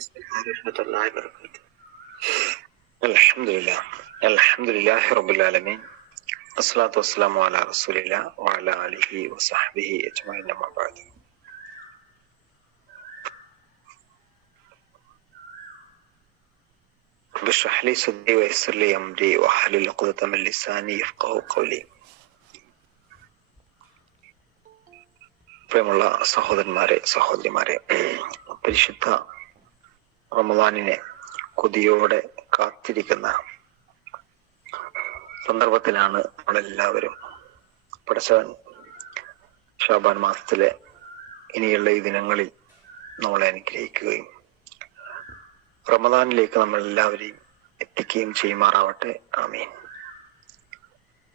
ورحمة الله وبركاته. الحمد لله رب العالمين. الصلاة والسلام على رسول الله وعلى آله وصحبه أجمعين. أما بعد. رب اشرح لي صدري ويسر لي أمري واحلل عقدة من لساني يفقهوا قولي. പ്രിയമുള്ള സഹോദരന്മാരെ, സഹോദരിമാരെ, പരിശുദ്ധ റമദാനിനെ കൊതിയോടെ കാത്തിരിക്കുന്ന സന്ദർഭത്തിലാണ് നമ്മളെല്ലാവരും. പടച്ചവൻ ശഅബാൻ മാസത്തിലെ ഇനിയുള്ള ഈ ദിനങ്ങളിൽ നമ്മളെ അനുഗ്രഹിക്കുകയും റമദാനിലേക്ക് നമ്മൾ എല്ലാവരെയും എത്തിക്കുകയും ചെയ്യുമാറാവട്ടെ. ആമീൻ.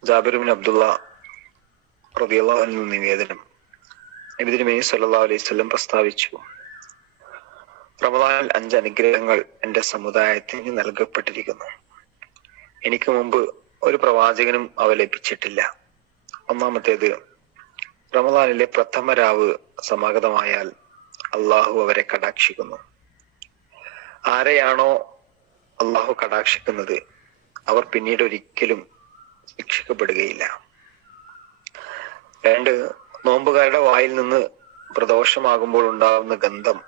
ജാബിർ ബിൻ അബ്ദുള്ള റളിയല്ലാഹു അൻഹു നിവേദനം, നബി തിരുമേനി സല്ലല്ലാഹു അലൈഹി വസല്ലം പ്രസ്താവിച്ചു, റമദാനിൽ 5 അനുഗ്രഹങ്ങൾ എന്റെ സമുദായത്തിന് നൽകപ്പെട്ടിരിക്കുന്നു. എനിക്ക് മുമ്പ് ഒരു പ്രവാചകനും അവ ലഭിച്ചിട്ടില്ല. ഒന്നാമത്തേത്, റമദാനിലെ പ്രഥമ രാവ് സമാഗതമായാൽ അള്ളാഹു അവരെ കടാക്ഷിക്കുന്നു. ആരെയാണോ അള്ളാഹു കടാക്ഷിക്കുന്നത് അവർ പിന്നീട് ഒരിക്കലും ശിക്ഷിക്കപ്പെടുകയില്ല. 2, നോമ്പുകാരുടെ വായിൽ നിന്ന് പ്രദോഷമാകുമ്പോൾ ഉണ്ടാകുന്ന ഗന്ധം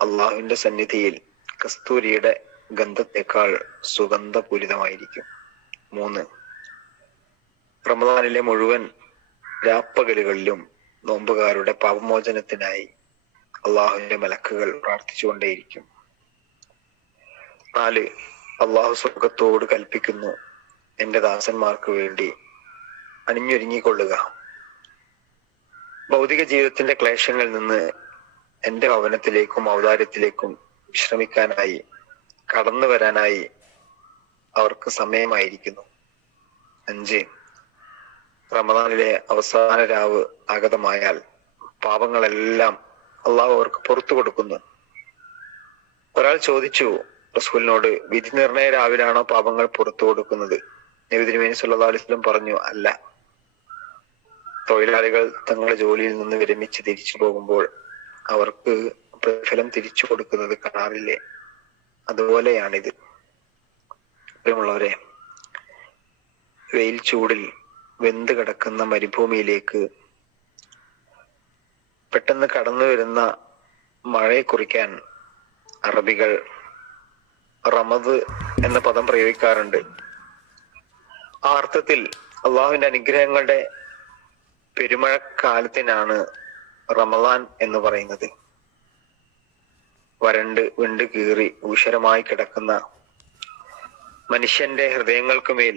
അള്ളാഹുവിന്റെ സന്നിധിയിൽ കസ്തൂരിയുടെ ഗന്ധത്തെക്കാൾ സുഗന്ധപൂരിതമായിരിക്കും. 3, റമദാനിലെ മുഴുവൻ രാപ്പകലുകളിലും നോമ്പുകാരുടെ പാപമോചനത്തിനായി അള്ളാഹുവിന്റെ മലക്കുകൾ പ്രാർത്ഥിച്ചുകൊണ്ടേയിരിക്കും. 4, അള്ളാഹു സ്വർഗത്തോട് കൽപ്പിക്കുന്നു, എന്റെ ദാസന്മാർക്ക് വേണ്ടി അണിഞ്ഞൊരുങ്ങിക്കൊള്ളുക. ഭൗതിക ജീവിതത്തിന്റെ ക്ലേശങ്ങളിൽ നിന്ന് എന്റെ ഭവനത്തിലേക്കും ഔദാര്യത്തിലേക്കും വിശ്രമിക്കാനായി കടന്നു വരാനായി അവർക്ക് സമയമായിരിക്കുന്നു. 5, റമദാനിലെ അവസാന രാവ് ആഗതമായാൽ പാപങ്ങളെല്ലാം അള്ളാഹു അവർക്ക് പുറത്തു കൊടുക്കുന്നു. ഒരാൾ ചോദിച്ചു റസൂലിനോട്, വിധി നിർണയ രാവിലാണോ പാപങ്ങൾ പുറത്തു കൊടുക്കുന്നത്? നബി തിരുമേനി സല്ലല്ലാഹു അലൈഹി വസല്ലം പറഞ്ഞു, അല്ല. തൊഴിലാളികൾ തങ്ങളുടെ ജോലിയിൽ നിന്ന് വിരമിച്ച് തിരിച്ചു പോകുമ്പോൾ അവർക്ക് പ്രതിഫലം തിരിച്ചു കൊടുക്കുന്നത് കാണാറില്ലേ? അതുപോലെയാണിത്. പ്രിയമുള്ളവരെ, വെയിൽ ചൂടിൽ വെന്ത് കിടക്കുന്ന മരുഭൂമിയിലേക്ക് പെട്ടെന്ന് കടന്നു വരുന്ന മഴയെ കുറിക്കാൻ അറബികൾ റമദ് എന്ന പദം പ്രയോഗിക്കാറുണ്ട്. ആ അർത്ഥത്തിൽ അള്ളാഹുവിന്റെ അനുഗ്രഹങ്ങളുടെ പെരുമഴക്കാലത്തിനാണ് റമദാൻ എന്ന് പറയുന്നത്. വരണ്ട് വിണ്ട് കീറി ഊഷരമായി കിടക്കുന്ന മനുഷ്യന്റെ ഹൃദയങ്ങൾക്കുമേൽ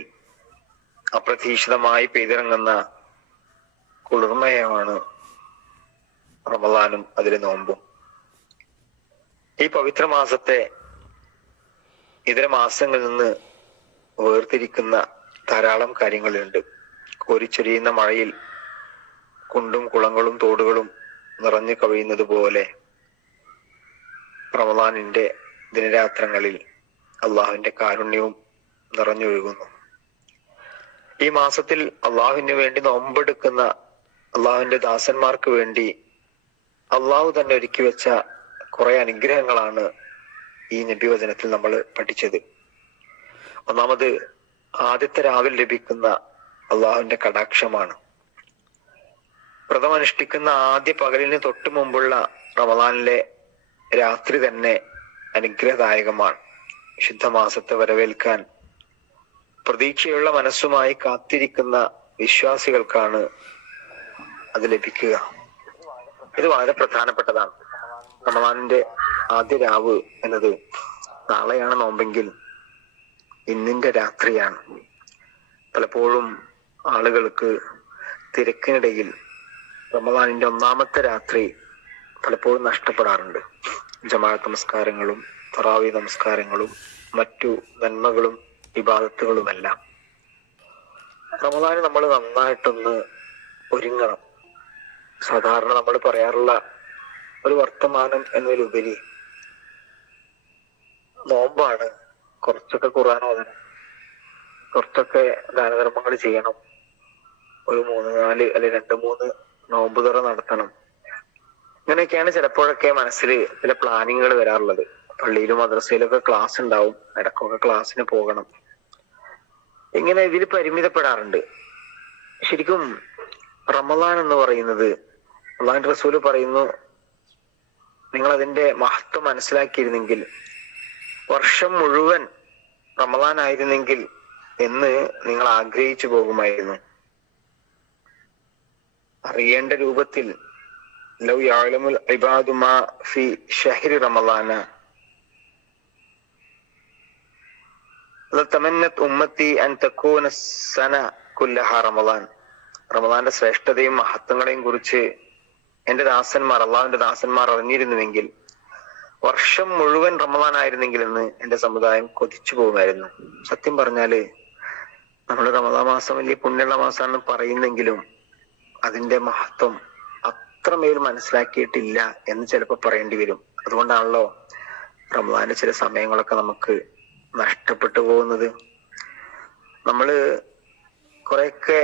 അപ്രതീക്ഷിതമായി പെയ്തിറങ്ങുന്ന കുളിർമയമാണ് റമദാനും അതിലെ നോമ്പും. ഈ പവിത്ര മാസത്തെ ഇതര മാസങ്ങളിൽ നിന്ന് വേർതിരിക്കുന്ന ധാരാളം കാര്യങ്ങളുണ്ട്. കോരിച്ചൊരിയുന്ന മഴയിൽ കുണ്ടും കുളങ്ങളും തോടുകളും നിറഞ്ഞു കവിയുന്നത് പോലെ റമദാനിന്റെ ദിനരാത്രങ്ങളിൽ അള്ളാഹുവിന്റെ കാരുണ്യവും നിറഞ്ഞൊഴുകുന്നു. ഈ മാസത്തിൽ അള്ളാഹുവിന് വേണ്ടി നോമ്പെടുക്കുന്ന അള്ളാഹുവിന്റെ ദാസന്മാർക്ക് വേണ്ടി അള്ളാഹു തന്നെ ഒരുക്കി വെച്ച കുറെ അനുഗ്രഹങ്ങളാണ് ഈ നബിവചനത്തിൽ നമ്മൾ പഠിച്ചത്. ഒന്നാമത്, ആദ്യത്തെ രാവിൽ ലഭിക്കുന്ന അള്ളാഹുവിന്റെ കടാക്ഷമാണ്. വ്രതമനുഷ്ഠിക്കുന്ന ആദ്യ പകലിന് തൊട്ടു മുമ്പുള്ള റമദാനിലെ രാത്രി തന്നെ അനുഗ്രഹദായകമാണ്. ശുദ്ധമാസത്തെ വരവേൽക്കാൻ പ്രതീക്ഷയുള്ള മനസ്സുമായി കാത്തിരിക്കുന്ന വിശ്വാസികൾക്കാണ് അത് ലഭിക്കുക. ഇത് വളരെ പ്രധാനപ്പെട്ടതാണ്. റമദാനിന്റെ ആദ്യ രാവ് എന്നത് നാളെയാണ് നോമ്പെങ്കിൽ ഇന്നിന്റെ രാത്രിയാണ്. പലപ്പോഴും ആളുകൾക്ക് തിരക്കിനിടയിൽ റമദാനിന്റെ ഒന്നാമത്തെ രാത്രി പലപ്പോഴും നഷ്ടപ്പെടാറുണ്ട്. ജമാഅത്ത് നമസ്കാരങ്ങളും തറാവീ നമസ്കാരങ്ങളും മറ്റു നന്മകളും ഇബാദത്തുകളുമെല്ലാം. റമദാന് നമ്മൾ നന്നായിട്ടൊന്ന് ഒരുങ്ങണം. സാധാരണ നമ്മൾ പറയാറുള്ള ഒരു വർത്തമാനം എന്നതിലുപരി നോമ്പാണ്, കുറച്ചൊക്കെ ഖുർആൻ ഓതണം, കുറച്ചൊക്കെ ദാനധർമ്മങ്ങൾ ചെയ്യണം, ഒരു 3-4 അല്ലെ 2-3 നോമ്പുതുറ നടത്തണം, ഇങ്ങനെയൊക്കെയാണ് ചിലപ്പോഴൊക്കെ മനസ്സിൽ ചില പ്ലാനിങ്ങുകൾ വരാറുള്ളത്. പള്ളിയിലും മദ്രസയിലൊക്കെ ക്ലാസ് ഉണ്ടാവും, ഇടക്കൊക്കെ ക്ലാസ്സിന് പോകണം. ഇങ്ങനെ ഇതിൽ പരിമിതപ്പെടാറുണ്ട്. ശരിക്കും റമദാൻ എന്ന് പറയുന്നത്, അള്ളാഹുവിന്റെ റസൂല് പറയുന്നു, നിങ്ങൾ അതിന്റെ മഹത്വം മനസ്സിലാക്കിയിരുന്നെങ്കിൽ വർഷം മുഴുവൻ റമദാൻ ആയിരുന്നെങ്കിൽ എന്ന് നിങ്ങൾ ആഗ്രഹിച്ചു പോകുമായിരുന്നു. അറിയേണ്ട രൂപത്തിൽ ലൗ യഅലമുൽ ഇബാദു മാ ഫി ശഹ്രി റമളാന ലതമന്നത് ഉമ്മത്തി അൻ തകൂന സന കുല്ലഹ റമളാൻ. റമളാന്റെ ശ്രേഷ്ഠതയും മഹത്വങ്ങളെയും കുറിച്ച് എന്റെ ദാസന്മാർ, അള്ളാഹുവിന്റെ ദാസന്മാർ അറിഞ്ഞിരുന്നുവെങ്കിൽ വർഷം മുഴുവൻ റമളാൻ ആയിരുന്നെങ്കിൽ എന്ന് എന്റെ സമുദായം കൊതിച്ചു പോകുമായിരുന്നു. സത്യം പറഞ്ഞാല് നമ്മൾ റമളാൻ മാസം വലിയ പുണ്യമുള്ള മാസമാണെന്ന് പറയുന്നെങ്കിലും അതിന്റെ മഹത്വം അത്രമേൽ മനസ്സിലാക്കിയിട്ടില്ല എന്ന് ചിലപ്പോൾ പറയേണ്ടി വരും. അതുകൊണ്ടാണല്ലോ റമളാന്റെ ചില സമയങ്ങളൊക്കെ നമുക്ക് നഷ്ടപ്പെട്ടു പോകുന്നത്. നമ്മള് കുറെയൊക്കെ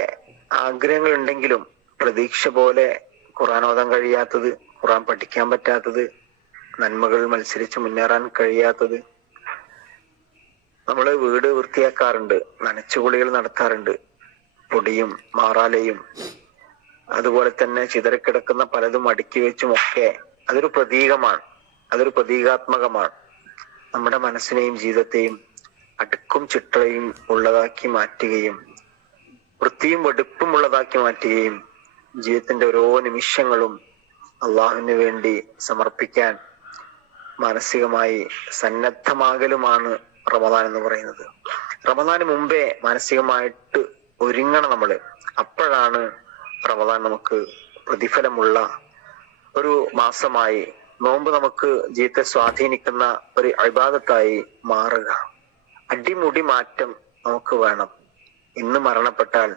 ആഗ്രഹങ്ങൾ ഉണ്ടെങ്കിലും പ്രതീക്ഷ പോലെ ഖുർആൻ ഓതാൻ കഴിയാത്തത്, ഖുർആൻ പഠിക്കാൻ പറ്റാത്തത്, നന്മകൾ മത്സരിച്ച് മുന്നേറാൻ കഴിയാത്തത്, നമ്മള് വീട് വൃത്തിയാക്കാറുണ്ട്, നനച്ചുകുളികൾ നടത്താറുണ്ട്, പൊടിയും മാറാലയും അതുപോലെ തന്നെ ചിതറിക്കിടക്കുന്ന പലതും അടുക്കി വെച്ചും ഒക്കെ അതൊരു പ്രതീകമാണ്, അതൊരു പ്രതീകാത്മകമാണ്. നമ്മുടെ മനസ്സിനെയും ജീവിതത്തെയും അടുക്കും ചിട്ടയും ഉള്ളതാക്കി മാറ്റുകയും വൃത്തിയും വെടുപ്പും ഉള്ളതാക്കി മാറ്റുകയും ജീവിതത്തിന്റെ ഓരോ നിമിഷങ്ങളും അള്ളാഹുവിന് വേണ്ടി സമർപ്പിക്കാൻ മാനസികമായി സന്നദ്ധമാകലുമാണ് റമദാൻ എന്ന് പറയുന്നത്. റമദാന് മുമ്പേ മാനസികമായിട്ട് ഒരുങ്ങണം നമ്മള്. അപ്പോഴാണ് റമദാൻ നമുക്ക് പ്രതിഫലമുള്ള ഒരു മാസമായി, നോമ്പ് നമുക്ക് ജീവിതത്തെ സ്വാധീനിക്കുന്ന ഒരു ഇബാദത്തായി മാറുക. അടിമുടി മാറ്റം നമുക്ക് വേണം. ഇന്ന് മരണപ്പെട്ടാൽ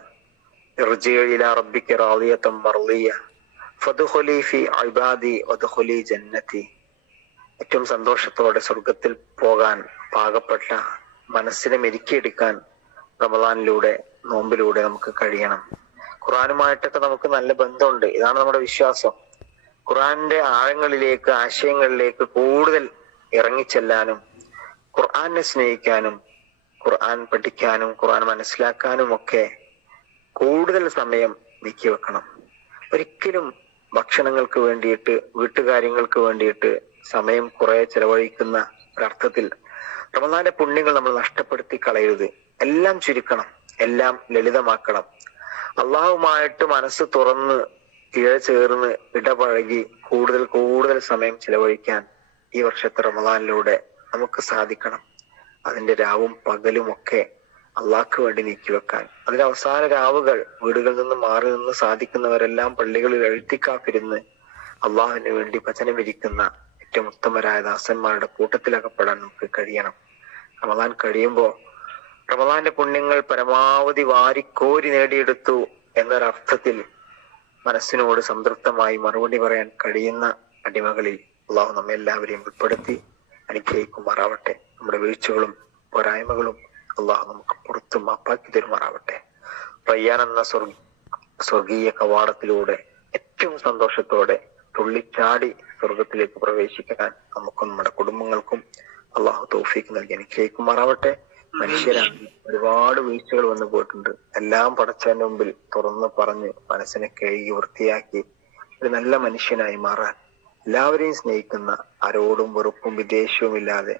ഇർജിഇ ഇലാ റബ്ബിക റാദിയതൻ മർദിയ ഫദ്ഖുലി ഫീ ഇബാദി വദ്ഖുലി ജന്നതി. ഏറ്റവും സന്തോഷത്തോടെ സ്വർഗത്തിൽ പോകാൻ പാകപ്പെട്ട മനസ്സിനെ മെരുക്കിയെടുക്കാൻ റമദാനിലൂടെ, നോമ്പിലൂടെ നമുക്ക് കഴിയണം. ഖുർആനുമായിട്ടൊക്കെ നമുക്ക് നല്ല ബന്ധമുണ്ട്. ഇതാണ് നമ്മുടെ വിശ്വാസം. ഖുർആന്റെ ആഴങ്ങളിലേക്ക്, ആശയങ്ങളിലേക്ക് കൂടുതൽ ഇറങ്ങിച്ചെല്ലാനും ഖുർആനെ സ്നേഹിക്കാനും ഖുർആൻ പഠിക്കാനും ഖുർആൻ മനസ്സിലാക്കാനും ഒക്കെ കൂടുതൽ സമയം നീക്കി വെക്കണം. ഒരിക്കലും ഭക്ഷണങ്ങൾക്ക് വേണ്ടിയിട്ട്, വീട്ടുകാര്യങ്ങൾക്ക് വേണ്ടിയിട്ട് സമയം കുറെ ചെലവഴിക്കുന്ന ഒരർത്ഥത്തിൽ റമദാന്റെ പുണ്യങ്ങൾ നമ്മൾ നഷ്ടപ്പെടുത്തി കളയരുത്. എല്ലാം ചുരുക്കണം, എല്ലാം ലളിതമാക്കണം. അള്ളാഹുമായിട്ട് മനസ്സ് തുറന്ന് ഇഴചേർന്ന് ഇടപഴകി കൂടുതൽ സമയം ചിലവഴിക്കാൻ ഈ വർഷത്തെ റമദാനിലൂടെ നമുക്ക് സാധിക്കണം. അതിന്റെ രാവും പകലും ഒക്കെ അള്ളാഹ്ക്ക് വേണ്ടി നീക്കിവെക്കാൻ, അതിന്റെ അവസാന രാവുകൾ വീടുകളിൽ നിന്ന് മാറി നിന്ന് സാധിക്കുന്നവരെല്ലാം പള്ളികളിൽ എഴുത്തിക്കാത്തിരുന്ന് അള്ളാഹുവിന് വേണ്ടി വചനമിരിക്കുന്ന ഏറ്റവും ഉത്തമരായ ദാസന്മാരുടെ കൂട്ടത്തിലകപ്പെടാൻ നമുക്ക് കഴിയണം. റമദാൻ കഴിയുമ്പോ റമദാന്റെ പുണ്യങ്ങൾ പരമാവധി വാരിക്കോരി നേടിയെടുത്തു എന്നൊരർത്ഥത്തിൽ മനസ്സിനോട് സംതൃപ്തമായി മറുപടി പറയാൻ കഴിയുന്ന അടിമകളിൽ അള്ളാഹു നമ്മെ എല്ലാവരെയും ഉൾപ്പെടുത്തി അനുഗ്രഹിക്കുമാറാവട്ടെ. നമ്മുടെ വീഴ്ചകളും പോരായ്മകളും അള്ളാഹു നമുക്ക് പുറത്തു മാപ്പാക്കി തരുമാറാവട്ടെ. റയ്യാൻ എന്ന സ്വർഗീയ കവാടത്തിലൂടെ ഏറ്റവും സന്തോഷത്തോടെ തുള്ളിച്ചാടി സ്വർഗത്തിലേക്ക് പ്രവേശിക്കാൻ നമുക്കും നമ്മുടെ കുടുംബങ്ങൾക്കും അള്ളാഹു തൗഫീഖ് നൽകി അനുഗ്രഹിക്കുമാറാവട്ടെ. മനുഷ്യരാണ്, ഒരുപാട് വീഴ്ചകൾ വന്നു പോയിട്ടുണ്ട്. എല്ലാം പടച്ചവന്റെ മുമ്പിൽ തുറന്ന് പറഞ്ഞ് മനസ്സിനെ കഴുകി വൃത്തിയാക്കി ഒരു നല്ല മനുഷ്യനായി മാറാൻ, എല്ലാവരെയും സ്നേഹിക്കുന്ന, ആരോടും വെറുപ്പും വിദ്വേഷവും ഇല്ലാതെ,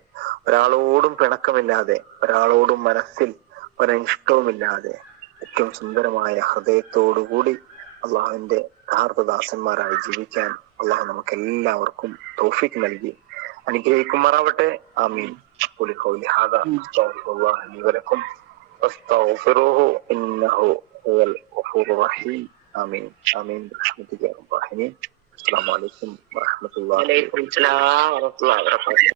ഒരാളോടും പിണക്കമില്ലാതെ, ഒരാളോടും മനസ്സിൽ ഒരനിഷ്ടവുമില്ലാതെ ഏറ്റവും സുന്ദരമായ ഹൃദയത്തോടുകൂടി അള്ളാഹുവിന്റെ യഥാർത്ഥദാസന്മാരായി ജീവിക്കാൻ അള്ളാഹു നമുക്ക് എല്ലാവർക്കും തൗഫീഖ് നൽകി അനുഗ്രഹിക്കുമാറാവട്ടെ. ആമീൻ. ഖൗലി ഹാദാ അസ്തഗ്ഫിറുല്ലാഹ ലി വലക്കും ഫസ്തഗ്ഫിറൂഹു ഇന്നഹു ഹുവൽ ഗഫൂറുർ റഹീം. ആമീൻ ആമീൻ ബിറഹ്മതിക യാ റബ്ബൽ ആലമീൻ. അസ്സലാമു അലൈക്കും വറഹ്മത്തുള്ളാഹി വബറകാതുഹു.